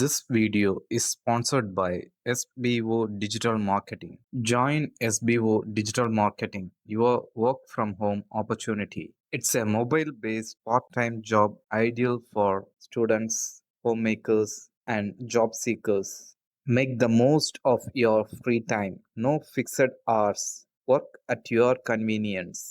This video is sponsored by SBO Digital Marketing. Join SBO Digital Marketing, your work from home opportunity. It's a mobile based part time job ideal for students, homemakers, and job seekers. Make the most of your free time. No fixed hours. Work at your convenience.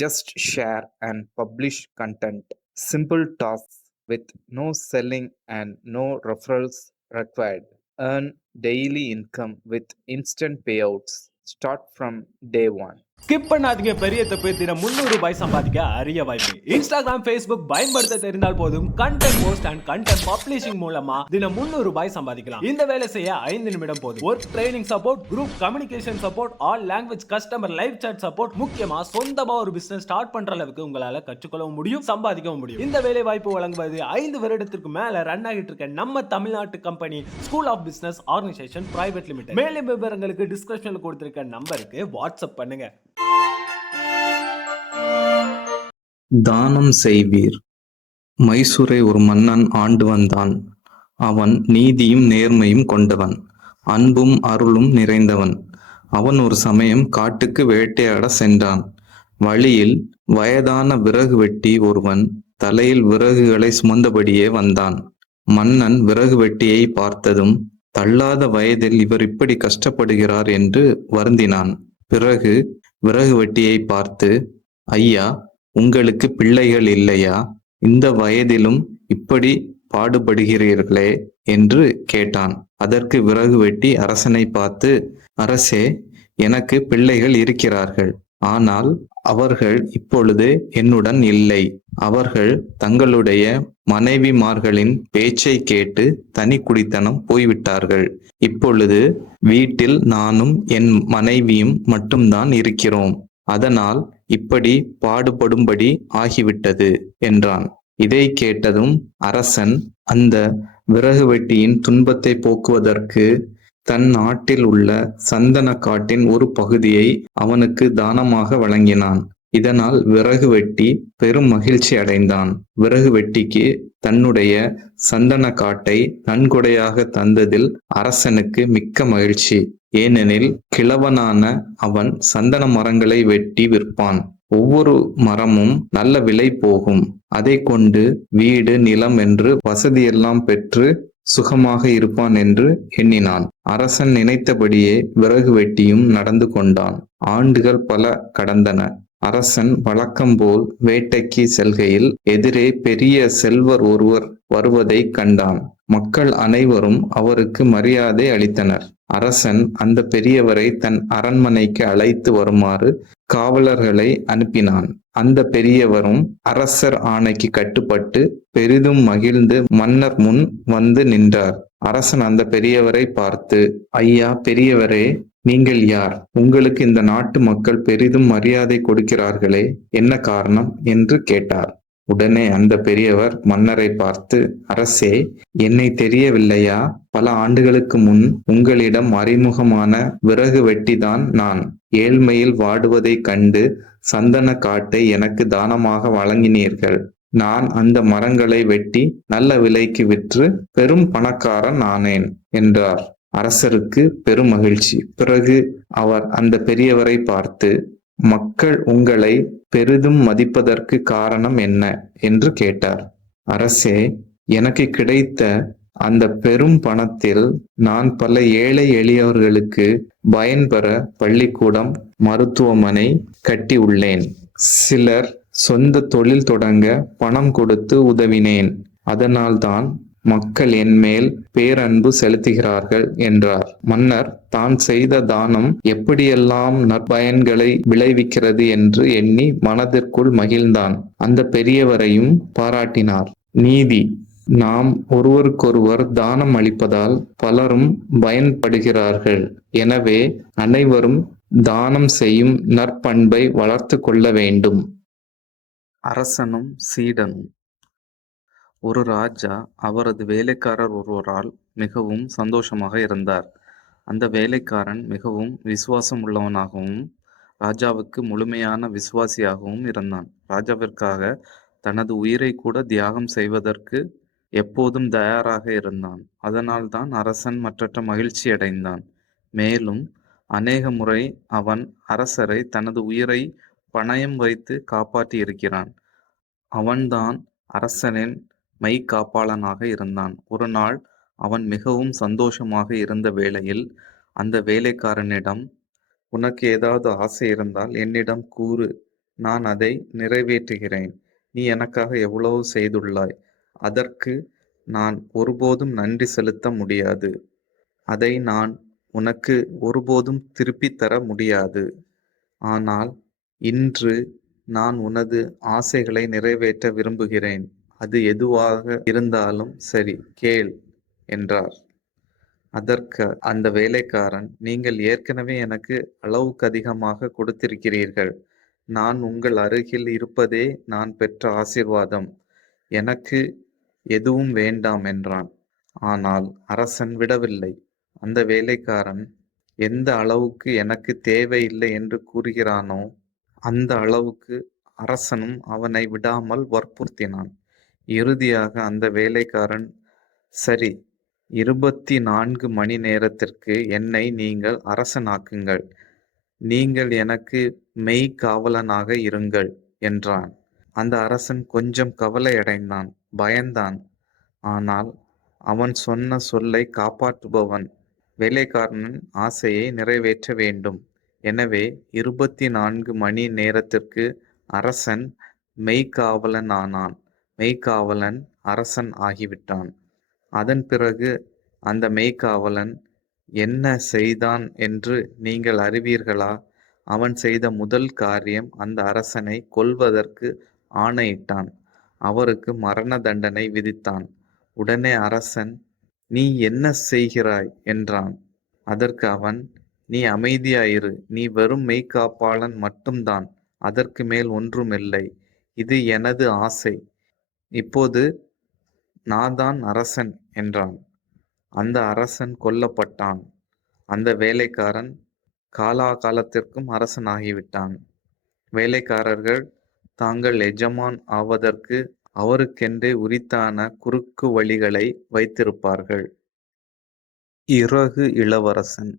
Just share and publish content. Simple tasks with no selling and no referrals required. Earn daily income with instant payouts. Start from day one. Skip பண்ணாதீங்க. பெரிய தப்பு. தினம் 300 ரூபாய் சம்பாதிக்க அரிய வாய்ப்பு. Instagram, Facebook பயன்படுத்த தெரிந்தால் போதும். Content post and content publishing மூலமா தினம் 300 ரூபாய் சம்பாதிக்கலாம். இந்த வேலை செய்ய 5 நிமிடம் போதும். Work training support, group communication support, all language customer live chat support, முக்கியமா சொந்தமா ஒரு பிசினஸ் ஸ்டார்ட் பண்ற அளவுக்கு உங்களால கற்றுக்கொள்ளவும் முடியும், சம்பாதிக்கவும் முடியும். இந்த வேலை வாய்ப்பு வழங்குவது 5 வருடத்திற்கு மேல ரன் ஆகிட்டு இருக்க நம்ம தமிழ்நாட்டு company school of business organisation private limited. மேலும் விவரங்களுக்கு டிஸ்கிரிப்ஷன்ல கொடுத்திருக்க நம்பருக்கு வாட்ஸ்அப் பண்ணுங்க. தானம் செய்வீர். மைசூரை ஒரு மன்னன் ஆண்டு வந்தான். அவன் நீதியும் நேர்மையும் கொண்டவன், அன்பும் அருளும் நிறைந்தவன். அவன் ஒரு சமயம் காட்டுக்கு வேட்டையாட சென்றான். வழியில் வயதான விறகு வெட்டி ஒருவன் தலையில் விறகுகளை சுமந்தபடியே வந்தான். மன்னன் விறகு வெட்டியை பார்த்ததும், தள்ளாத வயதில் இவர் இப்படி கஷ்டப்படுகிறார் என்று வருந்தினான். பிறகு விறகு வெட்டியை பார்த்து, ஐயா, உங்களுக்கு பிள்ளைகள் இல்லையா? இந்த வயதிலும் இப்படி பாடுபடுகிறீர்களே என்று கேட்டான். அதற்கு விறகு வெட்டி அரசனை பார்த்து, அரசே, எனக்கு பிள்ளைகள் இருக்கிறார்கள். ஆனால் அவர்கள் இப்பொழுது என்னுடன் இல்லை. அவர்கள் தங்களுடைய மனைவிமார்களின் பேச்சை கேட்டு தனி குடித்தனம் போய்விட்டார்கள். இப்பொழுது வீட்டில் நானும் என் மனைவியும் மட்டும்தான் இருக்கிறோம். அதனால் இப்படி பாடுபடும்படி ஆகிவிட்டது என்றான். இதை கேட்டதும் அரசன் அந்த விறகு வெட்டியின் துன்பத்தை போக்குவதற்கு தன் நாட்டில் உள்ள சந்தன காட்டின் ஒரு பகுதியை அவனுக்கு தானமாக வழங்கினான். இதனால் விறகு வெட்டி பெரும் மகிழ்ச்சி அடைந்தான். விறகு வெட்டிக்கு தன்னுடைய சந்தன காட்டை நன்கொடையாக தந்ததில் அரசனுக்கு மிக்க மகிழ்ச்சி. ஏனெனில் கிழவனான அவன் சந்தன மரங்களை வெட்டி விற்பான். ஒவ்வொரு மரமும் நல்ல விலை போகும். அதை கொண்டு வீடு, நிலம் என்று வசதியெல்லாம் பெற்று சுகமாக இருப்பான் என்று எண்ணினான். அரசன் நினைத்தபடியே விறகு வெட்டியும் நடந்து கொண்டான். ஆண்டுகள் பல கடந்தன. அரசன் வழக்கம்போல் வேட்டைக்கு செல்கையில் எதிரே பெரிய செல்வர் ஒருவர் வருவதை கண்டான். மக்கள் அனைவரும் அவருக்கு மரியாதை அளித்தனர். அரசன் அந்த பெரியவரை தன் அரண்மனைக்கு அழைத்து வருமாறு காவலர்களை அனுப்பினான். அந்த பெரியவரும் அரசர் ஆணைக்கு கட்டுப்பட்டு பெரிதும் மகிழ்ந்து மன்னர் முன் வந்து நின்றார். அரசன் அந்த பெரியவரை பார்த்து, ஐயா பெரியவரே, நீங்கள் யார்? உங்களுக்கு இந்த நாட்டு மக்கள் பெரிதும் மரியாதை கொடுக்கிறார்களே, என்ன காரணம் என்று கேட்டார். உடனே அந்த பெரியவர் மன்னரை பார்த்து, அரசே, என்னை தெரியவில்லையா? பல ஆண்டுகளுக்கு முன் உங்களிடம் அறிமுகமான விறகு வெட்டிதான் நான். ஏழ்மையில் வாடுவதைக் கண்டு சந்தன காட்டை எனக்கு தானமாக வழங்கினீர்கள். நான் அந்த மரங்களை வெட்டி நல்ல விலைக்கு விற்று பெரும் பணக்காரன் ஆனேன் என்றார். அரசருக்கு பெரும் மகிழ்ச்சி. பிறகு அவர் அந்த பெரியவரை பார்த்து, மக்கள் உங்களை பெரிதும் மதிப்பதற்கு காரணம் என்ன என்று கேட்டார். அரசே, எனக்கு கிடைத்த அந்த பெரும் பணத்தில் நான் பல ஏழை எளியவர்களுக்கு பயன்பெற பள்ளிக்கூடம், மருத்துவமனை கட்டி உள்ளேன். சிலர் சொந்த தொழில் தொடங்க பணம் கொடுத்து உதவினேன். அதனால்தான் மக்கள் என் மேல் பேரன்பு செலுத்துகிறார்கள் என்றார். மன்னர் தான் செய்த தானம் எப்படியெல்லாம் நற்பயன்களை விளைவிக்கிறது என்று எண்ணி மனதிற்குள் மகிழ்ந்தான். அந்த பெரியவரையும் பாராட்டினார். நீதி. நாம் ஒருவருக்கொருவர் தானம் அளிப்பதால் பலரும் பயன்படுகிறார்கள். எனவே அனைவரும் தானம் செய்யும் நற்பண்பை வளர்த்து கொள்ள வேண்டும். அரசனும் சீடனும். ஒரு ராஜா அவரது வேலைக்காரர் ஒருவரால் மிகவும் சந்தோஷமாக இருந்தார். அந்த வேலைக்காரன் மிகவும் விசுவாசம் உள்ளவனாகவும் ராஜாவுக்கு முழுமையான விசுவாசியாகவும் இருந்தான். ராஜாவிற்காக தனது உயிரை கூட தியாகம் செய்வதற்கு எப்போதும் தயாராக இருந்தான். அதனால்தான் அரசன் மற்றற்ற மகிழ்ச்சியடைந்தான். மேலும் அநேக முறை அவன் அரசரை தனது உயிரை பணயம் வைத்து காப்பாற்றியிருக்கிறான். அவன்தான் அரசனின் மெய்க்காப்பாளனாக இருந்தான். ஒரு நாள் அவன் மிகவும் சந்தோஷமாக இருந்த வேளையில், அந்த வேலைக்காரனிடம், "உனக்கு ஏதாவது ஆசை இருந்தால் என்னிடம் கூறு. நான் அதை நிறைவேற்றுகிறேன். நீ எனக்காக எவ்வளவு செய்துள்ளாய். அதற்கு நான் ஒருபோதும் நன்றி செலுத்த முடியாது. அதை நான் உனக்கு ஒருபோதும் திருப்பித் தர முடியாது. ஆனால் இன்று நான் உனது ஆசைகளை நிறைவேற்ற விரும்புகிறேன். அது எதுவாக இருந்தாலும் சரி, கேள்" என்றார். அதற்கு அந்த வேலைக்காரன், "நீங்கள் ஏற்கனவே எனக்கு அளவுக்கு அதிகமாக கொடுத்திருக்கிறீர்கள். நான் உங்கள் அருகில் இருப்பதே நான் பெற்ற ஆசீர்வாதம். எனக்கு எதுவும் வேண்டாம்" என்றான். ஆனால் அரசன் விடவில்லை. அந்த வேலைக்காரன் எந்த அளவுக்கு எனக்கு தேவையில்லை என்று கூறுகிறானோ, அந்த அளவுக்கு அரசனும் அவனை விடாமல் வற்புறுத்தினான். இறுதியாக அந்த வேலைக்காரன், "சரி, 24 மணி நேரத்திற்கு என்னை நீங்கள் அரசனாக்குங்கள். நீங்கள் எனக்கு மெய்க்காவலனாக இருங்கள்" என்றான். அந்த அரசன் கொஞ்சம் கவலையடைந்தான், பயந்தான். ஆனால் அவன் சொன்ன சொல்லை காப்பாற்றுபவன் வேலைக்காரனின் ஆசையை நிறைவேற்ற வேண்டும். எனவே 24 மணி நேரத்திற்கு அரசன் மெய்க்காவலனானான். மெய்க்காவலன் அரசன் ஆகிவிட்டான். அதன் பிறகு அந்த மெய்க்காவலன் என்ன செய்தான் என்று நீங்கள் அறிவீர்களா? அவன் செய்த முதல் காரியம் அந்த அரசனை கொல்வதற்கு ஆணையிட்டான். அவருக்கு மரண தண்டனை விதித்தான். உடனே அரசன், "நீ என்ன செய்கிறாய்?" என்றான். அதற்கு அவன், "நீ அமைதியாயிரு. நீ வெறும் மெய்க்காப்பாளன் மட்டும்தான். அதற்கு மேல் ஒன்றுமில்லை. இது எனது ஆசை. இப்போது நான்தான் அரசன்" என்றான். அந்த அரசன் கொல்லப்பட்டான். அந்த வேலைக்காரன் காலாகாலத்திற்கும் அரசனாகிவிட்டான். வேலைக்காரர்கள் தாங்கள் எஜமான் ஆவதற்கு அவருக்கென்றே உரித்தான குறுக்கு வழிகளை வைத்திருப்பார்கள். இறகு இளவரசன்.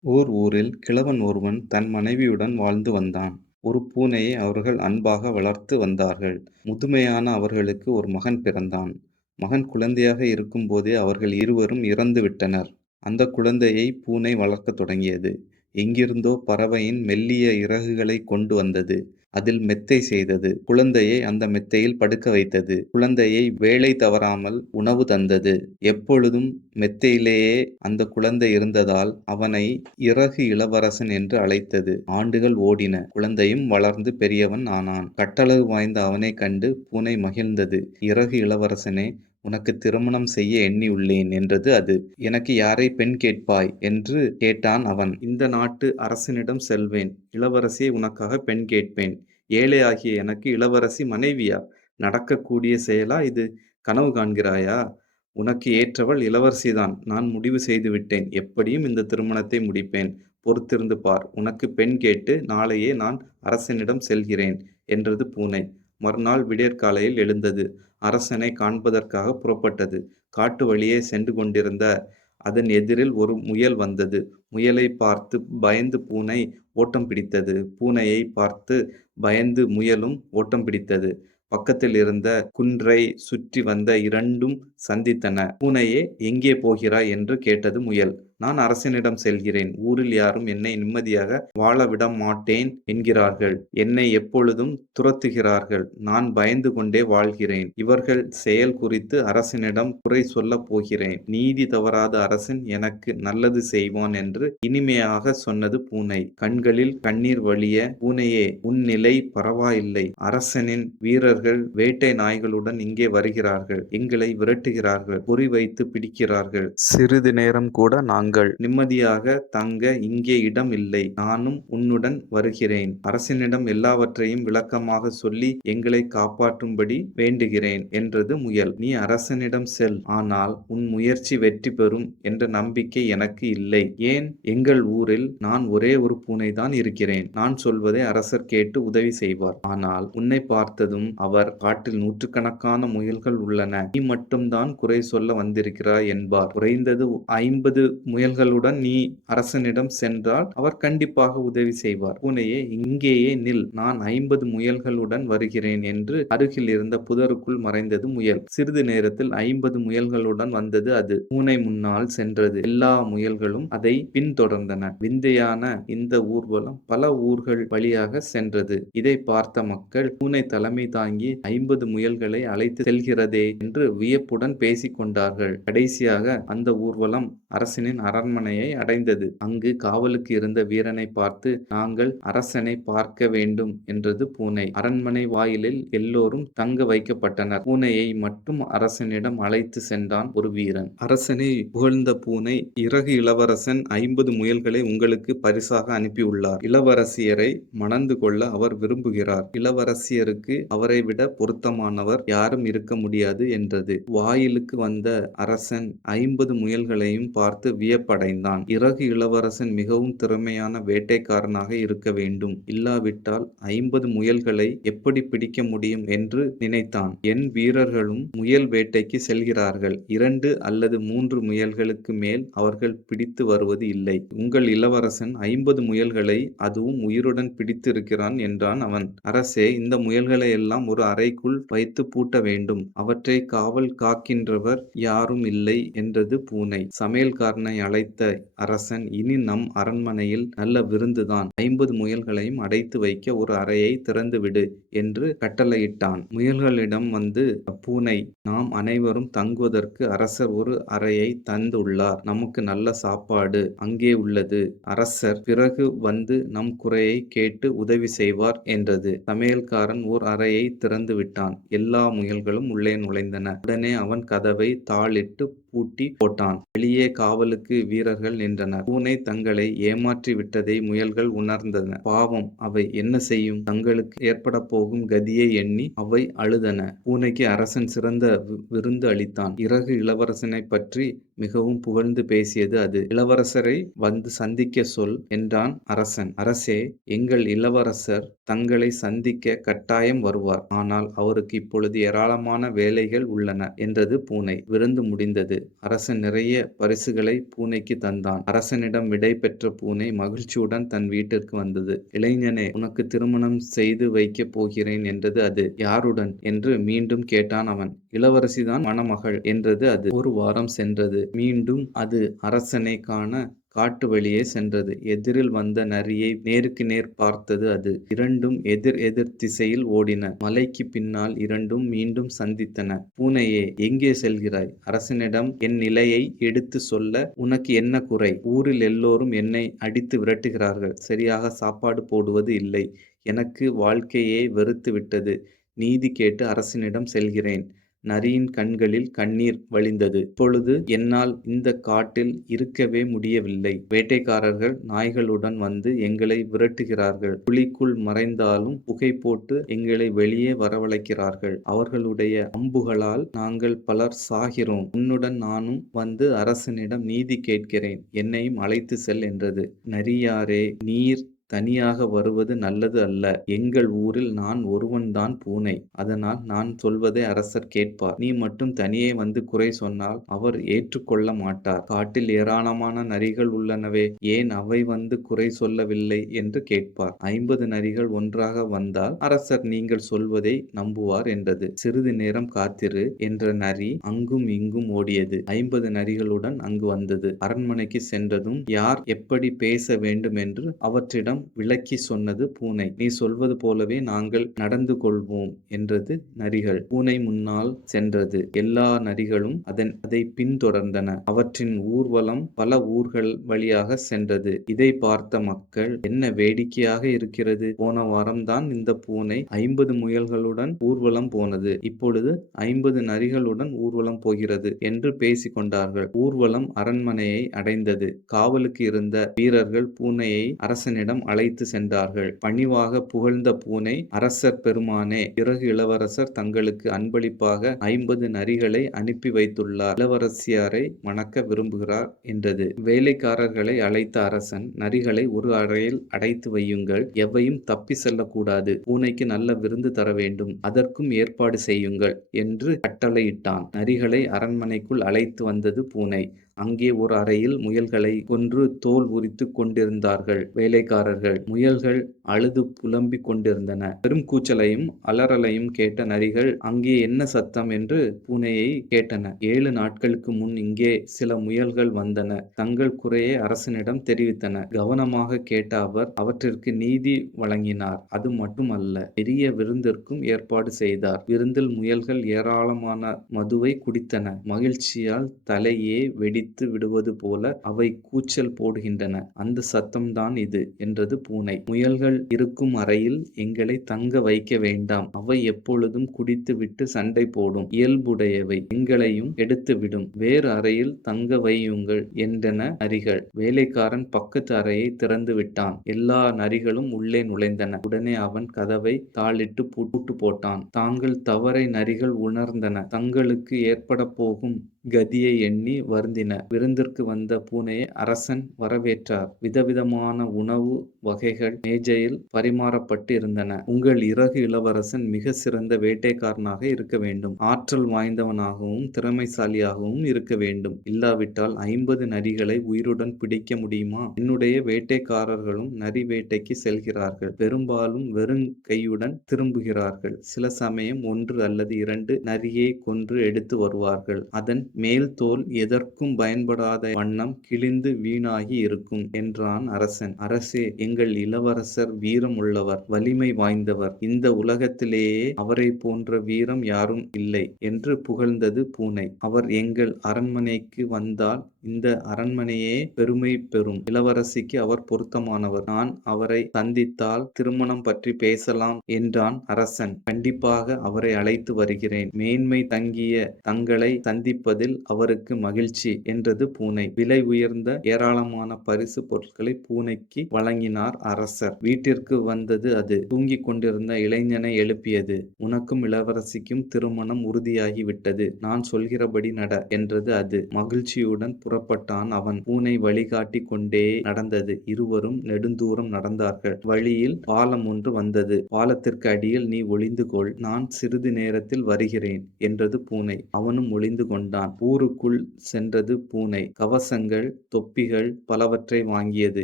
ஊரில் கிழவன் ஒருவன் தன் மனைவியுடன் வாழ்ந்து வந்தான். ஒரு பூனையை அவர்கள் அன்பாக வளர்த்து வந்தார்கள். முதுமையான அவர்களுக்கு ஒரு மகன் பிறந்தான். மகன் குழந்தையாக இருக்கும்போதே அவர்கள் இருவரும் இறந்து விட்டனர். அந்த குழந்தையை பூனை வளர்க்கத் தொடங்கியது. எங்கிருந்தோ பறவையின் மெல்லிய இறகுகளைக் கொண்டு வந்தது. அதில் மெத்தை செய்தது. குழந்தையை அந்த மெத்தையில் படுக்க வைத்தது. குழந்தையை வேளை தவறாமல் உணவு தந்தது. எப்பொழுதும் மெத்தையிலேயே அந்த குழந்தை இருந்ததால் அவனை இறகு இளவரசன் என்று அழைத்தது. ஆண்டுகள் ஓடின. குழந்தையும் வளர்ந்து பெரியவன் ஆனான். கட்டழகு வாய்ந்த அவனைக் கண்டு பூனை மகிழ்ந்தது. "இறகு இளவரசனே, உனக்கு திருமணம் செய்ய எண்ணியுள்ளேன்" என்றது அது. "எனக்கு யாரை பெண் கேட்பாய்?" என்று கேட்டான் அவன். "இந்த நாட்டு அரசனிடம் செல்வேன். இளவரசியை உனக்காக பெண் கேட்பேன். ஏழையாகிய எனக்கு இளவரசி மனைவியா? நடக்கக்கூடிய செயலா இது? கனவு காண்கிறாயா? உனக்கு ஏற்றவள் இளவரசிதான். நான் முடிவு செய்துவிட்டேன். எப்படியும் இந்த திருமணத்தை முடிப்பேன். பொறுத்திருந்து பார். உனக்கு பெண் கேட்டு நாளையே நான் அரசனிடம் செல்கிறேன்" என்றது பூனை. மறுநாள் விடியற்காலையில் எழுந்தது. அரசனை காண்பதற்காக புறப்பட்டது. காட்டு வழியே சென்று கொண்டிருந்த அதன் எதிரில் ஒரு முயல் வந்தது. முயலை பார்த்து பயந்து பூனை ஓட்டம் பிடித்தது. பூனையை பார்த்து பயந்து முயலும் ஓட்டம் பிடித்தது. பக்கத்தில் இருந்த குன்றை சுற்றி வந்த இரண்டும் சந்தித்தன. "பூனையே, எங்கே போகிறாய்?" என்று கேட்டது முயல். "நான் அரசனிடம் செல்கிறேன். ஊரில் யாரும் என்னை நிம்மதியாக வாழ விட மாட்டேன் என்கிறார்கள். என்னை எப்பொழுதும் துரத்துகிறார்கள். நான் பயந்து கொண்டே வாழ்கிறேன். இவர்கள் செயல் குறித்து அரசனிடம் குறை சொல்லப் போகிறேன். நீதி தவறாத அரசன் எனக்கு நல்லது செய்வான்" என்று இனிமையாக சொன்னது பூனை. கண்களில் கண்ணீர் வழிய, "பூனையே, உன் நிலை பரவாயில்லை. அரசனின் வீரர்கள் வேட்டை நாய்களுடன் இங்கே வருகிறார்கள். எங்களை விரட்டுகிறார்கள். குறி வைத்து பிடிக்கிறார்கள். சிறிது நேரம் கூட நாங்கள் வாருங்கள், நிம்மதியாக தங்க இங்கே இடம் இல்லை. நானும் உன்னுடன் வருகிறேன். அரசனிடம் எல்லாவற்றையும் விளக்கமாக சொல்லி எங்களை காப்பாற்றும்படி வேண்டுகிறேன் என்றது முயல். நீ அரசனிடம் செல், ஆனால் உன் முயற்சி வெற்றி பெறும் என்ற நம்பிக்கை எனக்கு இல்லை. ஏன்? எங்கள் ஊரில் நான் ஒரே ஒரு பூனைதான் இருக்கிறேன். நான் சொல்வதை அரசர் கேட்டு உதவி செய்வார். ஆனால் உன்னை பார்த்ததும் அவர், காட்டில் நூற்றுக்கணக்கான முயல்கள் உள்ளன, நீ மட்டும்தான் குறை சொல்ல வந்திருக்கிறாய் என்பார். குறைந்தது 50 முயல்களுடன் நீ அரசனிடம் சென்றால் அவர் கண்டிப்பாக உதவி செய்வார். பூனையே, இங்கேயே நில், நான் 50 முயல்களுடன் வருகிறேன் என்று அருகில் இருந்த புதருக்குள் மறைந்தது முயல். சிறிது நேரத்தில் 50 முயல்களுடன் வந்தது அது. பூனை முன்னால் சென்றது. எல்லா முயல்களும் அதை பின்தொடர்ந்தன. விந்தையான இந்த ஊர்வலம் பல ஊர்கள் வழியாக சென்றது. இதை பார்த்த மக்கள், பூனை தலைமை தாங்கி 50 முயல்களை அழைத்து செல்கிறதே என்று வியப்புடன் பேசிக் கொண்டார்கள். கடைசியாக அந்த ஊர்வலம் அரசனின் அரண்மனையை அடைந்தது. அங்கு காவலுக்கு இருந்த வீரனை பார்த்து, நாங்கள் அரசனை பார்க்க வேண்டும் என்றது பூனை. அரண்மனை வாயிலில் எல்லோரும் தங்க வைக்கப்பட்டனர். பூனையை மட்டும் அரசனிடம் அழைத்து சென்றான் ஒரு வீரன். அரசனை புகழ்ந்த பூனை, இறகு இளவரசன் 50 முயல்களை உங்களுக்கு பரிசாக அனுப்பியுள்ளார். இளவரசியரை மணந்து கொள்ள அவர் விரும்புகிறார். இளவரசியருக்கு அவரை விட பொருத்தமானவர் யாரும் இருக்க முடியாது என்றது. வாயிலுக்கு வந்த அரசன் 50 முயல்களையும் பார்த்து வியப்படைந்தான். இறகு இளவரசன் மிகவும் திறமையான வேட்டைக்காரனாக இருக்க வேண்டும். இல்லாவிட்டால் 50 முயல்களை எப்படி பிடிக்க முடியும் என்று நினைத்தான். என் வீரர்களும் முயல் வேட்டைக்கு செல்கிறார்கள். 2 அல்லது 3 முயல்களுக்கு மேல் அவர்கள் பிடித்து வருவது இல்லை. உங்கள் இளவரசன் 50 முயல்களை அதுவும் உயிருடன் பிடித்து இருக்கிறான் என்றான் அவன். அரசே, இந்த முயல்களை எல்லாம் ஒரு அறைக்குள் வைத்து பூட்ட வேண்டும். அவற்றை காவல் காக்கின்றவர் யாரும் இல்லை என்றது பூனை. சமையல்காரனை அழைத்த அரசன், இனி நம் அரண்மனையில் நல்ல விருந்துதான். 50 முயல்களையும் அடைத்து வைக்க ஒரு அறையை திறந்துவிடு என்று கட்டளையிட்டான். முயல்களிடம் வந்து பூனை, நாம் அனைவரும் தங்குவதற்கு அரசர் ஒரு அறையை தந்துள்ளார். நமக்கு நல்ல சாப்பாடு அங்கே உள்ளது. அரசர் பிறகு வந்து நம் குறையை கேட்டு உதவி செய்வார் என்றது. சமையல்காரன் ஓர் அறையை திறந்து விட்டான். எல்லா முயல்களும் உள்ளே நுழைந்தன. உடனே அவன் கதவை தாளிட்டு பூட்டி போட்டான். வெளியே காவலுக்கு வீரர்கள் நின்றனர். பூனை தங்களை ஏமாற்றி விட்டதை முயல்கள் உணர்ந்தன. பாவம், அவை என்ன செய்யும்? தங்களுக்கு ஏற்பட போகும் கதியை எண்ணி அவை அழுதன. பூனைக்கு அரசன் சிறந்த விருந்து அளித்தான். இறகு இளவரசனை பற்றி மிகவும் புகழ்ந்து பேசியது அது. இளவரசரை வந்து சந்திக்க சொல் என்றான் அரசன். அரசே, எங்கள் இளவரசர் தங்களை சந்திக்க கட்டாயம் வருவார். ஆனால் அவருக்கு இப்பொழுது ஏராளமான வேலைகள் உள்ளன என்றது பூனை. விருந்து முடிந்தது. அரசன் நிறைய பரிசுகளை பூனைக்கு தந்தான். அரசனிடம் விடை பெற்ற பூனை மகிழ்ச்சியுடன் தன் வீட்டிற்கு வந்தது. இளைஞனே, உனக்கு திருமணம் செய்து வைக்கப் போகிறேன் என்றது அது. யாருடன் என்று மீண்டும் கேட்டான் அவன். இளவரசிதான் மணமகள் என்றது அது. ஒரு வாரம் சென்றது. மீண்டும் அது அரசனை காண காட்டு வழியே சென்றது. எதிரில் வந்த நரியை நேருக்கு நேர் பார்த்தது அது. இரண்டும் எதிர் எதிர் திசையில் ஓடின. மலைக்கு பின்னால் இரண்டும் மீண்டும் சந்தித்தன. பூனையே, எங்கே செல்கிறாய்? அரசனிடம் என் நிலையை எடுத்து சொல்ல உனக்கு என்ன குறை? ஊரில் எல்லோரும் என்னை அடித்து விரட்டுகிறார்கள். சரியாக சாப்பாடு போடுவது இல்லை. எனக்கு வாழ்க்கையே வெறுத்து விட்டது. நீதி கேட்டு அரசனிடம் செல்கிறேன். நரியின் கண்களில் கண்ணீர் வழிந்தது. இப்பொழுது என்னால் இந்த காட்டில் இருக்கவே முடியவில்லை. வேட்டைக்காரர்கள் நாய்களுடன் வந்து எங்களை விரட்டுகிறார்கள். குழிக்குள் மறைந்தாலும் புகை போட்டு எங்களை வெளியே வரவழைக்கிறார்கள். அவர்களுடைய அம்புகளால் நாங்கள் பலர் சாகிறோம். உன்னுடன் நானும் வந்து அரசனிடம் நீதி கேட்கிறேன். என்னையும் அழைத்து செல் என்றது. நரியாரே, நீர் தனியாக வருவது நல்லது அல்ல. எங்கள் ஊரில் நான் ஒருவன்தான் பூனை. அதனால் நான் சொல்வதை அரசர் கேட்பார். நீ மட்டும் தனியே வந்து குறை சொன்னால் அவர் ஏற்றுக்கொள்ள மாட்டார். காட்டில் ஏராளமான நரிகள் உள்ளனவே, ஏன் அவை வந்து குறை சொல்லவில்லை என்று கேட்பார். 50 நரிகள் ஒன்றாக வந்தால் அரசர் நீங்கள் சொல்வதை நம்புவார் என்றது. சிறிது நேரம் காத்திரு என்ற நரி அங்கும் இங்கும் ஓடியது. 50 நரிகளுடன் அங்கு வந்தது. அரண்மனைக்கு சென்றதும் யார் எப்படி பேச வேண்டும் என்று அவற்றிடம் விளக்கி சொன்னது பூனை. நீ சொல்வது போலவே நாங்கள் நடந்து கொள்வோம் என்றது நரிகள். பூனை முன்னால் சென்றது. எல்லா நரிகளும் அதை பின்தொடர்ந்தன. அவற்றின் ஊர்வலம் பல ஊர்கள் வழியாக சென்றது. இதை பார்த்த மக்கள், என்ன வேடிக்கையாக இருக்கிறது, போன வாரம்தான் இந்த பூனை 50 முயல்களுடன் ஊர்வலம் போனது, இப்பொழுது 50 நரிகளுடன் ஊர்வலம் போகிறது என்று பேசிக் கொண்டார்கள். ஊர்வலம் அரண்மனையை அடைந்தது. காவலுக்கு இருந்த வீரர்கள் பூனையை அரசனிடம் அழைத்து சென்றார்கள். பணிவாக புகழ்ந்த பூனை, அரசர் பெருமானே, பிறகு இளவரசர் தங்களுக்கு அன்பளிப்பாக 50 நரிகளை அனுப்பி வைத்துள்ளார். இளவரசியாரை மணக்க விரும்புகிறார் என்றது. வேலைக்காரர்களை அழைத்த அரசன், நரிகளை ஒரு அறையில் அடைத்து வையுங்கள், எவையும் தப்பி செல்லக்கூடாது, பூனைக்கு நல்ல விருந்து தர வேண்டும், அதற்கும் ஏற்பாடு செய்யுங்கள் என்று கட்டளையிட்டான். நரிகளை அரண்மனைக்குள் அழைத்து வந்தது பூனை. அங்கே ஒரு அறையில் முயல்களை கொன்று தோல் உரித்துக் கொண்டிருந்தார்கள் வேலைக்காரர்கள். முயல்கள் அழுது புலம்பிக் கொண்டிருந்தன. பெரும் கூச்சலையும் அலறலையும் கேட்ட நரிகள், அங்கே என்ன சத்தம் என்று பூனையை கேட்டன. 7 நாட்களுக்கு முன் இங்கே சில முயல்கள் வந்தன. தங்கள் குறையை அரசனிடம் தெரிவித்தன. கவனமாக கேட்ட அவர் அவற்றிற்கு நீதி வழங்கினார். அது மட்டுமல்ல, பெரிய விருந்திற்கும் ஏற்பாடு செய்தார். விருந்தில் முயல்கள் ஏராளமான மதுவை குடித்தன. மகிழ்ச்சியால் தலையே வெடித்து விடுவது போல அவை கூச்சல் போடுகின்றன. அந்த சத்தம்தான் இது என்றது பூனை. முயல்கள் இருக்கும் அறையில் எங்களை தங்க வைக்க வேண்டாம், அவை எப்பொழுதும் குடித்துவிட்டு சண்டை போடும், இயல்புடையவை, எங்களையும் எடுத்துவிடும், வேறு அறையில் தங்க வையுங்கள் என்றன நரிகள். வேலைக்காரன் பக்கத்து அறையை திறந்து விட்டான். எல்லா நரிகளும் உள்ளே நுழைந்தன. உடனே அவன் கதவை தாளிட்டு பூட்டு போட்டான். தாங்கள் தவறை நரிகள் உணர்ந்தன. தங்களுக்கு ஏற்பட போகும் கதியை எண்ணி வருந்தின. விருந்திற்கு வந்த பூனையை அரசன் வரவேற்றார். விதவிதமான உணவு வகைகள் மேஜையில் பரிமாறப்பட்டு இருந்தன. உங்கள் இறகு இளவரசன் மிக சிறந்த வேட்டைக்காரனாக இருக்க வேண்டும், ஆற்றல் வாய்ந்தவனாகவும் திறமைசாலியாகவும் இருக்க வேண்டும். இல்லாவிட்டால் 50 நரிகளை உயிருடன் பிடிக்க முடியுமா? என்னுடைய வேட்டைக்காரர்களும் நரி வேட்டைக்கு செல்கிறார்கள். பெரும்பாலும் வெறும் கையுடன் திரும்புகிறார்கள். சில சமயம் 1 அல்லது 2 நரியை கொன்று எடுத்து வருவார்கள். அதன் மேல் தோல் எதற்கும் பயன்படாத வண்ணம் கிழிந்து வீணாகி இருக்கும் என்றான் அரசன். அரசே, எங்கள் இளவரசர் வீரம் உள்ளவர், வலிமை வாய்ந்தவர். இந்த உலகத்திலேயே அவரை போன்ற வீரம் யாரும் இல்லை என்று புகழ்ந்தது பூனை. அவர் எங்கள் அரண்மனைக்கு வந்தால் இந்த அரண்மனையே பெருமை பெறும். இளவரசிக்கு அவர் பொருத்தமானவர். நான் அவரை சந்தித்தால் திருமணம் பற்றி பேசலாம் என்றான் அரசன். கண்டிப்பாக அவரை அழைத்து வருகிறேன். மேன்மை தங்கிய தங்களை சந்திப்பதில் அவருக்கு மகிழ்ச்சி என்றது பூனை. விலை உயர்ந்த ஏராளமான பரிசு பொருட்களை பூனைக்கு வழங்கினார் அரசர். வீட்டிற்கு வந்தது அது. தூங்கிக் கொண்டிருந்த இளைஞனை எழுப்பியது. உனக்கும் இளவரசிக்கும் திருமணம் உறுதியாகிவிட்டது, நான் சொல்கிறபடி நட என்றது அது. மகிழ்ச்சியுடன் புறப்பட்டான் அவன். பூனை வழிகாட்டி கொண்டே நடந்தது. இருவரும் நெடுந்தூரம் நடந்தார்கள். வழியில் பாலம் ஒன்று வந்தது. பாலத்திற்கு அடியில் நீ ஒளிந்து கொள், நான் சிறிது நேரத்தில் வருகிறேன் என்றது பூனை. அவனும் ஒளிந்து கொண்டான். ஊருக்குள் சென்றது பூனை. கவசங்கள், தொப்பிகள் பலவற்றை வாங்கியது.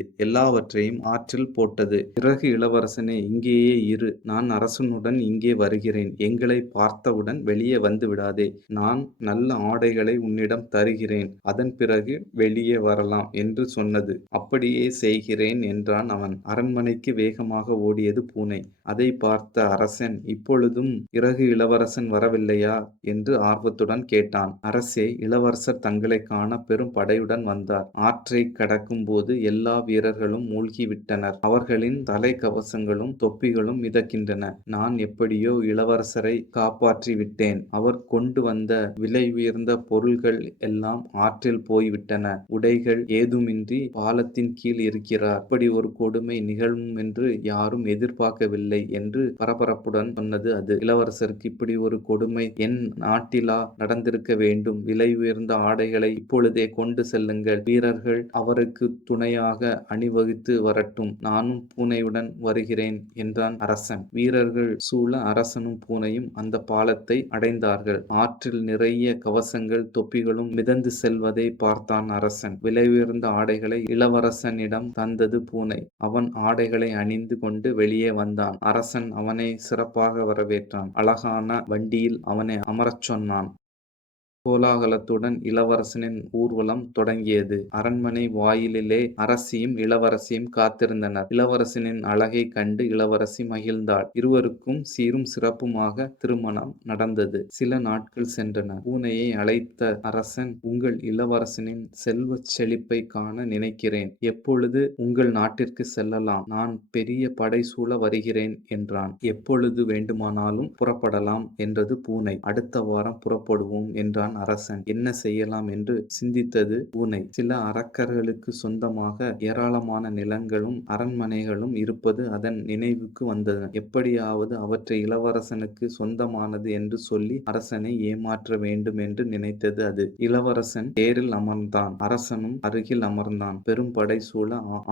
எல்லாவற்றையும் ஆற்றில் போட்டது. பிறகு இளவரசனே, இங்கேயே இரு, நான் அரசனுடன் இங்கே வருகிறேன். எங்களை பார்த்தவுடன் வெளியே வந்து விடாதே. நான் நல்ல ஆடைகளை உன்னிடம் தருகிறேன், அதன் பிறகு வெளியே வரலாம் என்று சொன்னது. அப்படியே செய்கிறேன் என்றான் அவன். அரண்மனைக்கு வேகமாக ஓடியது பூனை. அதை பார்த்த அரசன், இப்பொழுதும் இறகு இளவரசன் வரவில்லையா என்று ஆர்வத்துடன் கேட்டான். அரசே, இளவரசர் தங்களை காண பெரும் படையுடன் வந்தார். ஆற்றை கடக்கும் போது எல்லா வீரர்களும் மூழ்கிவிட்டனர். அவர்களின் தலை கவசங்களும் தொப்பிகளும் மிதக்கின்றன. நான் எப்படியோ இளவரசரை காப்பாற்றி விட்டேன். அவர் கொண்டு வந்த விலை உயர்ந்த பொருள்கள் எல்லாம் ஆற்றில் போய்விட்டன. உடைகள் ஏதுமின்றி பாலத்தின் கீழ் இருக்கிறார். இப்படி ஒரு கொடுமை நிகழும் என்று யாரும் எதிர்பார்க்கவில்லை என்று பரபரப்புடன் சொன்னது அது. இளவரசருக்கு இப்படி ஒரு கொடுமை என் நாட்டிலா நடந்திருக்க வேண்டும்? விலை உயர்ந்த ஆடைகளை இப்பொழுதே கொண்டு செல்லுங்கள். வீரர்கள் அவருக்கு துணையாக அணிவகுத்து வரட்டும். நானும் பூனையுடன் வருகிறேன் என்றான் அரசன். வீரர்கள் சூழ அரசனும் பூனையும் அந்த பாலத்தை அடைந்தார்கள். ஆற்றில் நிறைய கவசங்கள், தொப்பிகளும் மிதந்து செல்வதை பார்த்தான் அரசன். விலை உயர்ந்த ஆடைகளை இளவரசனிடம் தந்தது பூனை. அவன் ஆடைகளை அணிந்து கொண்டு வெளியே வந்தான். அரசன் அவனை சிறப்பாக வரவேற்றான். அழகான வண்டியில் அவனை அமரச் சொன்னான். கோலாகலத்துடன் இளவரசனின் ஊர்வலம் தொடங்கியது. அரண்மனை வாயிலிலே அரசியும் இளவரசியும் காத்திருந்தனர். இளவரசனின் அழகைக் கண்டு இளவரசி மகிழ்ந்தாள். இருவருக்கும் சீரும் சிறப்புமாக திருமணம் நடந்தது. சில நாட்கள் சென்றன. பூனையை அழைத்த அரசன், உங்கள் இளவரசனின் செல்வச் செழிப்பைக் காண நினைக்கிறேன். எப்பொழுது உங்கள் நாட்டிற்கு செல்லலாம்? நான் பெரிய படை சூழ வருகிறேன் என்றான். எப்பொழுது வேண்டுமானாலும் புறப்படலாம் என்றது பூனை. அடுத்த வாரம் புறப்படுவோம் என்றான் அரசன். என்ன செய்யலாம் என்று சிந்தித்தது பூனை. சில அரக்கர்களுக்கு சொந்தமாக ஏராளமான நிலங்களும் அரண்மனைகளும் இருப்பது அதன் நினைவுக்கு வந்தன. எப்படியாவது அவற்றை இளவரசனுக்கு சொந்தமானது என்று சொல்லி அரசனை ஏமாற்ற வேண்டும் என்று நினைத்தது அது. இளவரசன் தேரில் அமர்ந்தான். அரசனும் அருகில் அமர்ந்தான். பெரும் படை சூழ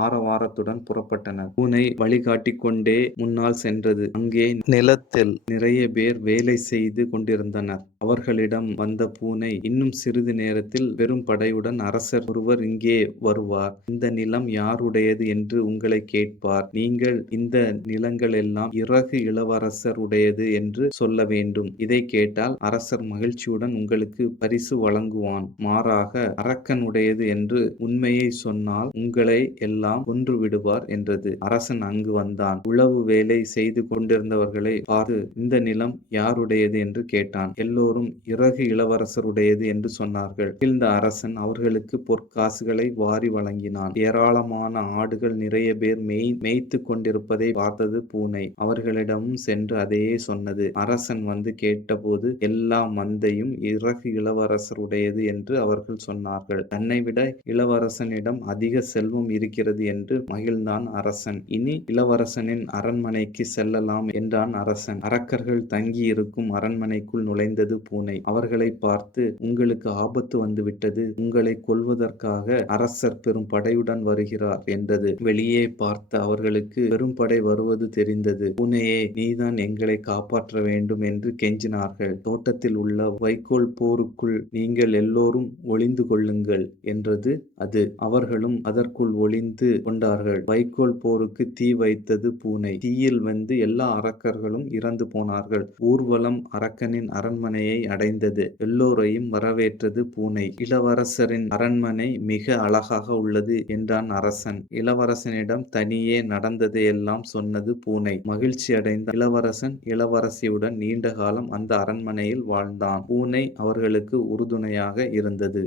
ஆரவாரத்துடன் புறப்பட்டனர். பூனை வழிகாட்டிக் கொண்டே முன்னால் சென்றது. அங்கே நிலத்தில் நிறைய பேர் வேலை செய்து கொண்டிருந்தனர். அவர்களிடம் வந்த பூனை, இன்னும் சிறிது நேரத்தில் பெரும் படையுடன் அரசர் ஒருவர் இங்கே வருவார். இந்த நிலம் யாருடையது என்று உங்களை கேட்பார். நீங்கள் இந்த நிலங்களெல்லாம் இறகு இளவரசர் உடையது என்று சொல்ல வேண்டும். இதை கேட்டால் அரசர் மகிழ்ச்சியுடன் உங்களுக்கு பரிசு வழங்குவான். மாறாக அரக்கனுடையது என்று உண்மையை சொன்னால் உங்களை எல்லாம் கொன்று விடுவார் என்றது. அரசன் அங்கு வந்தான். உழவு வேலை செய்து கொண்டிருந்தவர்களை பார்த்து, இந்த நிலம் யாருடையது என்று கேட்டான். எல்லோரும் இறகு இளவரசருடையது என்று சொன்னார்கள். மகிழ்ந்த அரசன் அவர்களுக்கு பொற்காசுகளை வாரி வழங்கினான். ஏராளமான ஆடுகள் நிறைய பேர் மேய்த்து கொண்டிருப்பதை பார்த்தது பூனை. அவர்களிடமும் சென்று அதையே சொன்னது. அரசன் வந்து கேட்டபோது எல்லா மந்தையும் இறகு இளவரசருடையது என்று அவர்கள் சொன்னார்கள். தன்னை விட இளவரசனிடம் அதிக செல்வம் இருக்கிறது என்று மகிழ்ந்தான் அரசன். இனி இளவரசனின் அரண்மனைக்கு செல்லலாம் என்றான் அரசன். அரக்கர்கள் தங்கி இருக்கும் அரண்மனைக்குள் நுழைந்தது பூனை. அவர்களை பார்த்து, உங்களுக்கு ஆபத்து வந்துவிட்டது. உங்களை கொல்வதற்காக அரசர் பெரும் படையுடன் வருகிறார் என்றது. வெளியே பார்த்த அவர்களுக்கு பெரும் படை வருவது தெரிந்தது. பூனையே, நீதான் எங்களை காப்பாற்ற வேண்டும் என்று கெஞ்சினார்கள். தோட்டத்தில் உள்ள வைக்கோல் போருக்குள் நீங்கள் எல்லோரும் ஒளிந்து கொள்ளுங்கள் என்றது அது. அவர்களும் அதற்குள் ஒளிந்து கொண்டார்கள். வைக்கோல் போருக்கு தீ வைத்தது பூனை. தீயில் வெந்து எல்லா அரக்கர்களும் இறந்து போனார்கள். ஊர்வலம் அரக்கனின் அரண்மனையை அடைந்தது. எல்லோரையும் வரவேற்றது பூனை. இளவரசரின் அரண்மனை மிக அழகாக உள்ளது என்றான் அரசன். இளவரசனிடம் தனியே நடந்ததையெல்லாம் சொன்னது பூனை. மகிழ்ச்சி அடைந்த இளவரசன் இளவரசியுடன் நீண்ட காலம் அந்த அரண்மனையில் வாழ்ந்தான். பூனை அவர்களுக்கு உறுதுணையாக இருந்தது.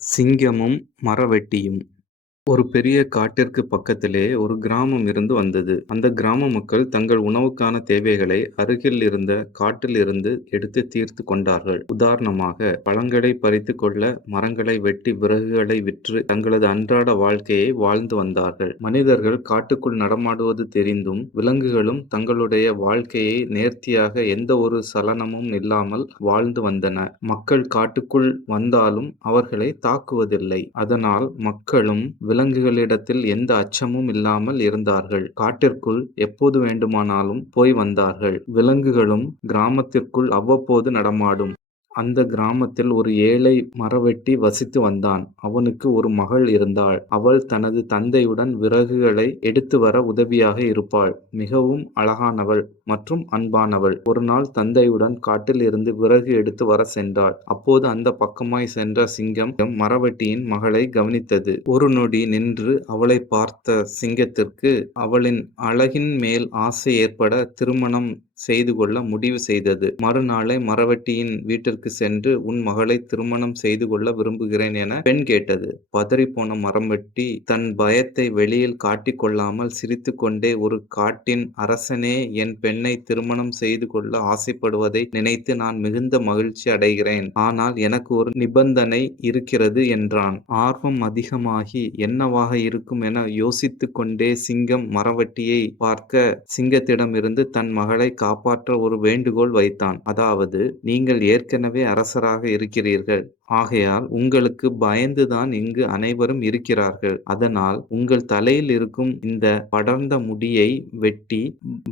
சிங்கமும் மரவெட்டியும். ஒரு பெரிய காட்டிற்கு பக்கத்திலே ஒரு கிராமம் இருந்து வந்தது. அந்த கிராம மக்கள் தங்கள் உணவுக்கான தேவைகளை அருகில் இருந்த காட்டில் இருந்து எடுத்து தீர்த்து கொண்டார்கள். உதாரணமாக, பழங்களை பறித்து கொள்ள மரங்களை வெட்டி விறகுகளை விற்று தங்களது அன்றாட வாழ்க்கையை வாழ்ந்து வந்தார்கள். மனிதர்கள் காட்டுக்குள் நடமாடுவது தெரிந்தும் விலங்குகளும் தங்களுடைய வாழ்க்கையை நேர்த்தியாக எந்த ஒரு சலனமும் இல்லாமல் வாழ்ந்து வந்தன. மக்கள் காட்டுக்குள் வந்தாலும் அவர்களை தாக்குவதில்லை. அதனால் மக்களும் விலங்குகளிடத்தில் எந்த அச்சமும் இல்லாமல் இருந்தார்கள். காட்டிற்குள் எப்போது வேண்டுமானாலும் போய் வந்தார்கள். விலங்குகளும் கிராமத்திற்குள் அவ்வப்போது நடமாடும். அந்த கிராமத்தில் ஒரு ஏழை மரவெட்டி வசித்து வந்தான். அவனுக்கு ஒரு மகள் இருந்தாள். அவள் தனது தந்தையுடன் விறகுகளை எடுத்து வர உதவியாக இருப்பாள். மிகவும் அழகானவள் மற்றும் அன்பானவள். ஒரு நாள் தந்தையுடன் காட்டில் இருந்து விறகு எடுத்து வர சென்றாள். அப்போது அந்த பக்கமாய் சென்ற சிங்கம் மரவெட்டியின் மகளை கவனித்தது. ஒரு நொடி நின்று அவளை பார்த்த சிங்கத்திற்கு அவளின் அழகின் மேல் ஆசை ஏற்பட திருமணம் செய்து கொள்ள முடிவு செய்தது. மறுநாளே மரவெட்டியின் வீட்டிற்கு சென்று, உன் மகளை திருமணம் செய்து கொள்ள விரும்புகிறேன் என பெண் கேட்டது. பதறிப்போன மரவெட்டி தன் பயத்தை வெளியில் காட்டிக் கொள்ளாமல் சிரித்து கொண்டே, ஒரு காட்டின் அரசனே என் பெண்ணை திருமணம் செய்து கொள்ள ஆசைப்படுவதை நினைத்து நான் மிகுந்த மகிழ்ச்சி அடைகிறேன். ஆனால் எனக்கு ஒரு நிபந்தனை இருக்கிறது என்றான். ஆர்வம் அதிகமாகி என்னவாக இருக்கும் என யோசித்துக் கொண்டே சிங்கம் மரவெட்டியை பார்க்க சிங்கத்திடமிருந்து தன் மகளை காப்பாற்ற ஒரு வேண்டுகோள் வைத்தான். அதாவது, நீங்கள் ஏற்கனவே அரசராக இருக்கிறீர்கள். ஆகையால் உங்களுக்கு பயந்துதான் இங்கு அனைவரும் இருக்கிறார்கள். அதனால் உங்கள் தலையில் இருக்கும் இந்த படர்ந்த முடியை வெட்டி,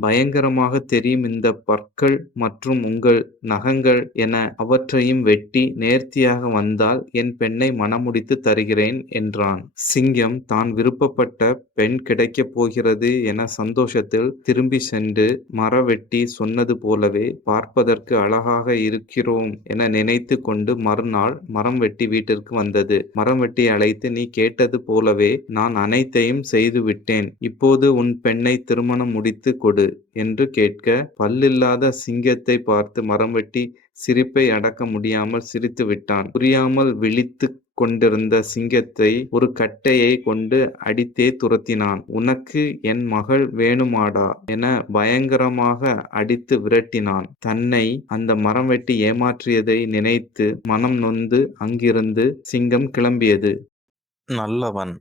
பயங்கரமாக தெரியும் இந்த பற்கள் மற்றும் உங்கள் நகங்கள் என அவற்றையும் வெட்டி நேர்த்தியாக வந்தால் என் பெண்ணை மணமுடித்துத் தருகிறேன் என்றான். சிங்கம் தான் விருப்பப்பட்ட பெண் கிடைக்கப் போகிறது என சந்தோஷத்தில் திரும்பிச் சென்று மரவெட்டி சொன்னது போலவே பார்ப்பதற்கு அழகாக இருக்கிறோம் என நினைத்துக் கொண்டு மறுநாள் மரம் வெட்டி வீட்டிற்கு வந்தது. மரம் வெட்டி அழைத்து, நீ கேட்டது போலவே நான் அனைத்தையும் செய்துவிட்டேன். இப்போது உன் பெண்ணை திருமணம் முடித்து கொடு என்று கேட்க, பல்லில்லாத சிங்கத்தை பார்த்து மரம்வெட்டி சிரிப்பை அடக்க முடியாமல் சிரித்து விட்டான். புரியாமல் விழித்துக் கொண்டிருந்த சிங்கத்தை ஒரு கட்டையை கொண்டு அடித்தே துரத்தினான். உனக்கு என் மகள் வேணுமாடா என பயங்கரமாக அடித்து விரட்டினான். தன்னை அந்த மரம்வெட்டி ஏமாற்றியதை நினைத்து மனம் நொந்து அங்கிருந்து சிங்கம் கிளம்பியது. நல்லவன்.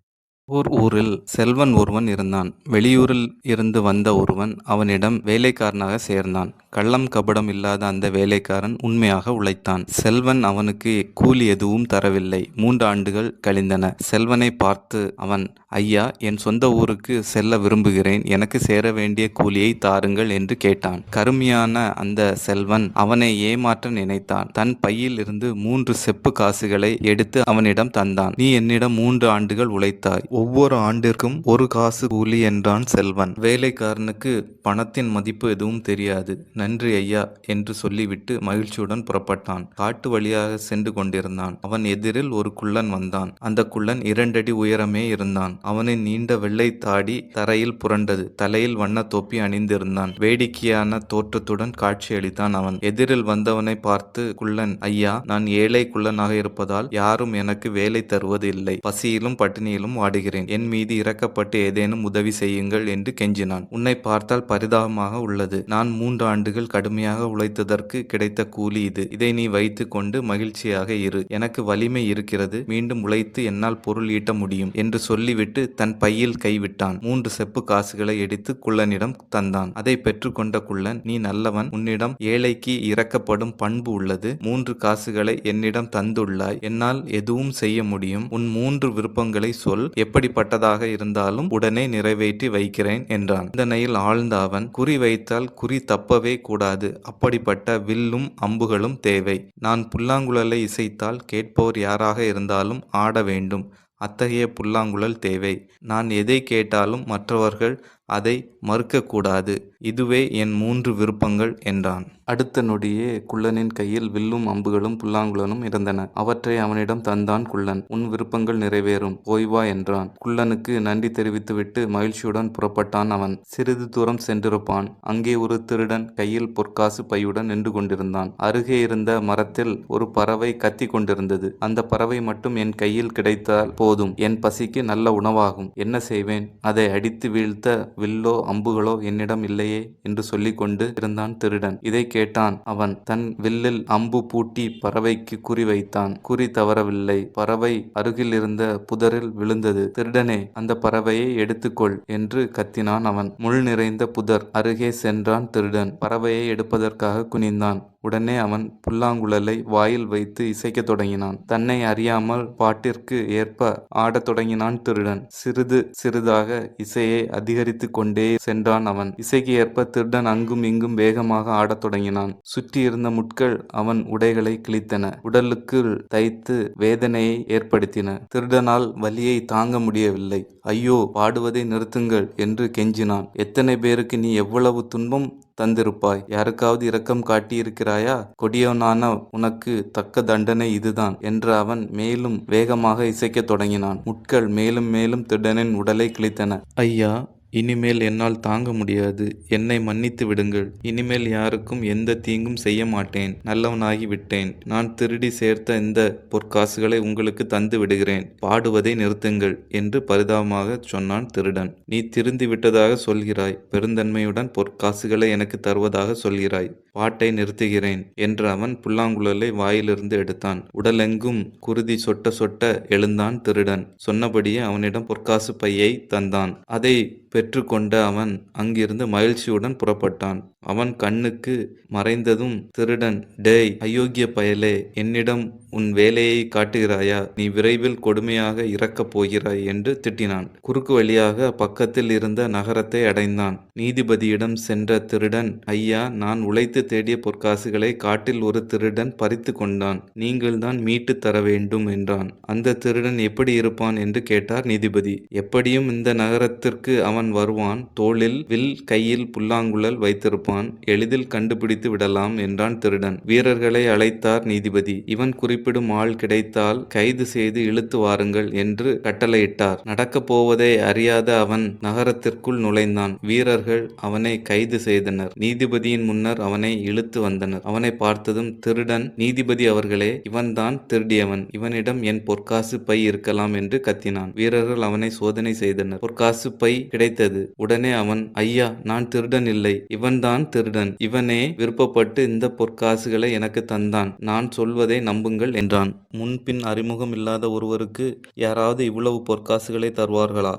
ஊரில் செல்வன் ஒருவன் இருந்தான். வெளியூரில் இருந்து வந்த ஒருவன் அவனிடம் வேலைக்காரனாக சேர்ந்தான். கள்ளம் கபடம் இல்லாத அந்த வேலைக்காரன் உண்மையாக உழைத்தான். செல்வன் அவனுக்கு கூலி எதுவும் தரவில்லை. 3 ஆண்டுகள் கழிந்தன. செல்வனை பார்த்து அவன், ஐயா, என் சொந்த ஊருக்கு செல்ல விரும்புகிறேன். எனக்கு சேர வேண்டிய கூலியை தாருங்கள் என்று கேட்டான். கருமையான அந்த செல்வன் அவனை ஏமாற்ற நினைத்தான். தன் பையில் இருந்து 3 செப்பு காசுகளை எடுத்து அவனிடம் தந்தான். நீ என்னிடம் 3 ஆண்டுகள் உழைத்தாய். ஒவ்வொரு ஆண்டிற்கும் 1 காசு கூலி என்றான் செல்வன். வேலைக்காரனுக்கு பணத்தின் மதிப்பு எதுவும் தெரியாது. நன்றி ஐயா என்று சொல்லிவிட்டு மகிழ்ச்சியுடன் புறப்பட்டான். காட்டு வழியாக சென்று கொண்டிருந்தான். அவன் எதிரில் ஒரு குள்ளன் வந்தான். அந்த குள்ளன் 2 அடி உயரமே இருந்தான். அவனின் நீண்ட வெள்ளை தாடி தரையில் புரண்டது. தலையில் வண்ண தொப்பி அணிந்திருந்தான். வேடிக்கையான தோற்றத்துடன் காட்சியளித்தான். அவன் எதிரில் வந்தவனை பார்த்து குள்ளன், ஐயா, நான் ஏழை குள்ளனாக இருப்பதால் யாரும் எனக்கு வேலை தருவது இல்லை. பசியிலும் பட்டினியிலும் வாடுகிறேன். என் மீது இறக்கப்பட்டு ஏதேனும் உதவி செய்யுங்கள் என்று கெஞ்சினான். உன்னை பார்த்தால் பரிதாபமாக உள்ளது. நான் 3 ஆண்டுகள் கடுமையாக உழைத்ததற்கு கிடைத்த கூலி இது. இதை நீ வைத்துக் கொண்டு மகிழ்ச்சியாக இரு. எனக்கு வலிமை இருக்கிறது. மீண்டும் உழைத்து என்னால் பொருள் ஈட்ட முடியும் என்று சொல்லிவிட்டு தன் பையில் கைவிட்டான். 3 செப்பு காசுகளை எடுத்து குள்ளனிடம் தந்தான். அதை பெற்றுக்கொண்ட குள்ளன், நீ நல்லவன். உன்னிடம் ஏழைக்கு இறக்கப்படும் பண்பு உள்ளது. 3 காசுகளை என்னிடம் தந்துள்ளாய். என்னால் எதுவும் செய்ய முடியும். உன் 3 விருப்பங்களை சொல். எப்படிப்பட்டதாக இருந்தாலும் உடனே நிறைவேற்றி வைக்கிறேன் என்றான். சிந்தனையில் ஆழ்ந்த அவன், குறி வைத்தால் குறி தப்பவே கூடாது. அப்படிப்பட்ட வில்லும் அம்புகளும் தேவை. நான் புல்லாங்குழலை இசைத்தால் கேட்பவர் யாராக இருந்தாலும் ஆட வேண்டும். அத்தகைய புல்லாங்குழல் தேவை. நான் எதை கேட்டாலும் மற்றவர்கள் அதை மறுக்கக்கூடாது. இதுவே என் 3 விருப்பங்கள் என்றான். அடுத்த நொடியே குள்ளனின் கையில் வில்லும் அம்புகளும் புல்லாங்குழலும் இருந்தன. அவற்றை அவனிடம் தந்தான் குள்ளன். உன் விருப்பங்கள் நிறைவேறும். போய் வா என்றான். குள்ளனுக்கு நன்றி தெரிவித்துவிட்டு மகிழ்ச்சியுடன் புறப்பட்டான். அவன் சிறிது தூரம் சென்றிருப்பான். அங்கே ஒரு திருடன் கையில் பொற்காசு பையுடன் நின்று கொண்டிருந்தான். அருகே இருந்த மரத்தில் ஒரு பறவை கத்தி கொண்டிருந்தது. அந்த பறவை மட்டும் என் கையில் கிடைத்தால் போதும். என் பசிக்கு நல்ல உணவாகும். என்ன செய்வேன்? அதை அடித்து வீழ்த்த வில்லோ அம்புகளோ என்னிடம் இல்லையே என்று சொல்லிக் கொண்டு இருந்தான் திருடன். இதை கேட்டான் அவன். தன் வில்லில் அம்பு பூட்டி பறவைக்கு குறி வைத்தான். குறி தவறவில்லை. பறவை அருகில் இருந்த புதரில் விழுந்தது. திருடனே, அந்த பறவையை எடுத்துக்கொள் என்று கத்தினான் அவன். முள் நிறைந்த புதர் அருகே சென்றான் திருடன். பறவையை எடுப்பதற்காக குனிந்தான். உடனே அவன் புல்லாங்குழலை வாயில் வைத்து இசைக்கத் தொடங்கினான். தன்னை அறியாமல் பாட்டிற்கு ஏற்ப ஆடத் தொடங்கினான் திருடன். சிறிது சிறிதாக இசையை அதிகரித்து கொண்டே சென்றான் அவன். இசைக்கு ஏற்ப திருடன் அங்கும் இங்கும் வேகமாக ஆடத் தொடங்கினான். சுற்றி இருந்த முட்கள் அவன் உடைகளை கிழித்தன. உடலுக்குள் தைத்து வேதனையை ஏற்படுத்தின. திருடனால் வலியை தாங்க முடியவில்லை. ஐயோ, பாடுவதை நிறுத்துங்கள் என்று கெஞ்சினான். எத்தனை பேருக்கு நீ எவ்வளவு துன்பம் தந்திருப்பாய். யாருக்காவது இரக்கம் காட்டியிருக்கிறாயா? கொடியவனான உனக்கு தக்க தண்டனை இதுதான் என்று அவன் மேலும் வேகமாக இசைக்கத் தொடங்கினான். முட்கள் மேலும் மேலும் திருடனின் உடலை கிழித்தன. ஐயா, இனிமேல் என்னால் தாங்க முடியாது. என்னை மன்னித்து விடுங்கள். இனிமேல் யாருக்கும் எந்த தீங்கும் செய்ய மாட்டேன். நல்லவனாகி விட்டேன். நான் திருடி சேர்த்த இந்த பொற்காசுகளை உங்களுக்கு தந்து விடுகிறேன். பாடுவதை நிறுத்துங்கள் என்று பரிதாபமாக சொன்னான் திருடன். நீ திருந்தி விட்டதாக சொல்கிறாய். பெருந்தன்மையுடன் பொற்காசுகளை எனக்கு தருவதாக சொல்கிறாய். பாட்டை நிறுத்துகிறேன் என்று அவன் புல்லாங்குழலை வாயிலிருந்து எடுத்தான். உடலெங்கும் குருதி சொட்ட சொட்ட எழுந்தான் திருடன். சொன்னபடியே அவனிடம் பொற்காசு பையை தந்தான். அதை பெற்றுக்கொண்ட அவன் அங்கிருந்து மகிழ்ச்சியுடன் புறப்பட்டான். அவன் கண்ணுக்கு மறைந்ததும் திருடன், டேய் அயோக்கிய பயலே, என்னிடம் உன் வேலையை காட்டுகிறாயா? நீ விரைவில் கொடுமையாக இறக்கப் போகிறாய் என்று திட்டினான். குறுக்கு வழியாக பக்கத்தில் இருந்த நகரத்தை அடைந்தான். நீதிபதியிடம் சென்ற திருடன், ஐயா, நான் உழைத்து தேடிய பொற்காசுகளை காட்டில் ஒரு திருடன் பறித்து கொண்டான். நீங்கள்தான் மீட்டு தர வேண்டும் என்றான். அந்த திருடன் எப்படி இருப்பான் என்று கேட்டார் நீதிபதி. எப்படியும் இந்த நகரத்திற்கு அவன் வருவான். தோளில் வில், கையில் புல்லாங்குழல் வைத்திருப்பான். எளிதில் கண்டுபிடித்து விடலாம் என்றான் திருடன். வீரர்களை அழைத்தார் நீதிபதி. இவன் குறிப்பிடும் ஆள் கிடைத்தால் கைது செய்து இழுத்து வாருங்கள் என்று கட்டளையிட்டார். நடக்கப் போவதை அறியாத அவன் நகரத்திற்குள் நுழைந்தான். வீரர்கள் அவனை கைது செய்தனர். நீதிபதியின் முன்னர் அவனை இழுத்து வந்தனர். அவனை பார்த்ததும் திருடன், நீதிபதி அவர்களே, இவன்தான் திருடியவன். இவனிடம் என் பொற்காசு பை இருக்கலாம் என்று கத்தினான். வீரர்கள் அவனை சோதனை செய்தனர். பொற்காசு பை கிடைத்தது. உடனே அவன், ஐயா, நான் திருடன் இல்லை, இவன்தான் திருடன். இவனே விருப்பப்பட்டு இந்த பொற்காசுகளை எனக்கு தந்தான். நான் சொல்வதை நம்புங்கள் என்றான். முன்பின் அறிமுகம் இல்லாத ஒருவருக்கு யாராவது இவ்வளவு பொற்காசுகளை தருவார்களா?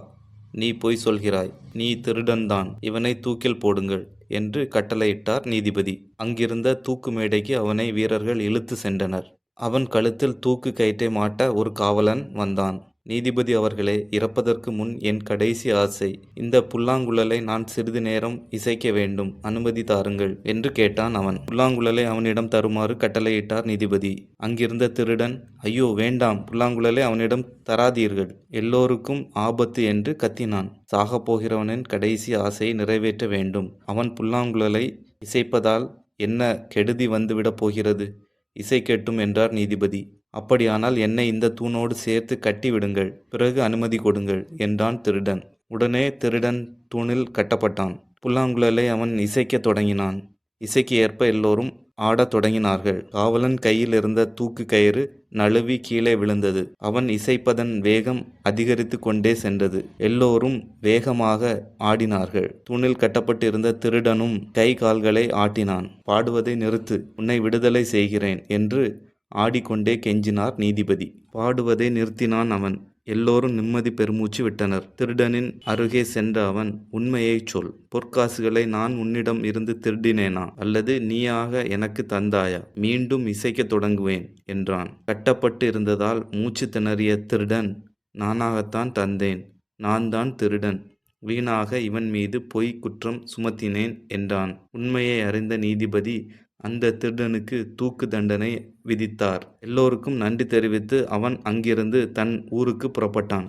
நீ பொய் சொல்கிறாய். நீ திருடன்தான். இவனை தூக்கில் போடுங்கள் என்று கட்டளையிட்டார் நீதிபதி. அங்கிருந்த தூக்கு மேடைக்கு அவனை வீரர்கள் இழுத்து சென்றனர். அவன் கழுத்தில் தூக்கு கயிற்றை மாட்ட ஒரு காவலன் வந்தான். நீதிபதி அவர்களே, இறப்பதற்கு முன் என் கடைசி ஆசை, இந்த புல்லாங்குழலை நான் சிறிது நேரம் இசைக்க வேண்டும். அனுமதி தாருங்கள் என்று கேட்டான் அவன். புல்லாங்குழலை அவனிடம் தருமாறு கட்டளையிட்டார் நீதிபதி. அங்கிருந்த திருடன், ஐயோ வேண்டாம், புல்லாங்குழலை அவனிடம் தராதீர்கள், எல்லோருக்கும் ஆபத்து என்று கத்தினான். சாகப் போகிறவனின் கடைசி ஆசையை நிறைவேற்ற வேண்டும். அவன் புல்லாங்குழலை இசைப்பதால் என்ன கெடுதி வந்துவிடப் போகிறது? இசைக்கட்டும் என்றார் நீதிபதி. அப்படியானால் என்னை இந்த தூணோடு சேர்த்து கட்டி விடுங்கள், பிறகு அனுமதி கொடுங்கள் என்றான் திருடன். உடனே திருடன் தூணில் கட்டப்பட்டான். புல்லாங்குழலை அவன் இசைக்கத் தொடங்கினான். இசைக்கு ஏற்ப எல்லோரும் ஆடத் தொடங்கினார்கள். காவலன் கையில் இருந்த தூக்கு கயிறு நழுவி கீழே விழுந்தது. அவன் இசைப்பதன் வேகம் அதிகரித்து கொண்டே சென்றது. எல்லோரும் வேகமாக ஆடினார்கள். தூணில் கட்டப்பட்டு இருந்த திருடனும் கை கால்களை ஆட்டினான். பாடுவதை நிறுத்து, உன்னை விடுதலை செய்கிறேன் என்று ஆடிக்கொண்டே கெஞ்சினார் நீதிபதி. பாடுவதை நிறுத்தினான் அவன். எல்லோரும் நிம்மதி பெருமூச்சு விட்டனர். திருடனின் அருகே சென்ற அவன், உண்மையைச் சொல், பொற்காசுகளை நான் உன்னிடம் இருந்து திருடினேனா, அல்லது நீயாக எனக்கு தந்தாயா? மீண்டும் இசைக்கத் தொடங்குவேன் என்றான். கட்டப்பட்டு இருந்ததால் மூச்சு திணறிய திருடன், நானாகத்தான் தந்தேன், நான் தான் திருடன், வீணாக இவன் மீது பொய் குற்றம் சுமத்தினேன் என்றான். உண்மையை அறிந்த நீதிபதி அந்த திருடனுக்கு தூக்கு தண்டனை விதித்தார். எல்லோருக்கும் நன்றி தெரிவித்து அவன் அங்கிருந்து தன் ஊருக்கு புறப்பட்டான்.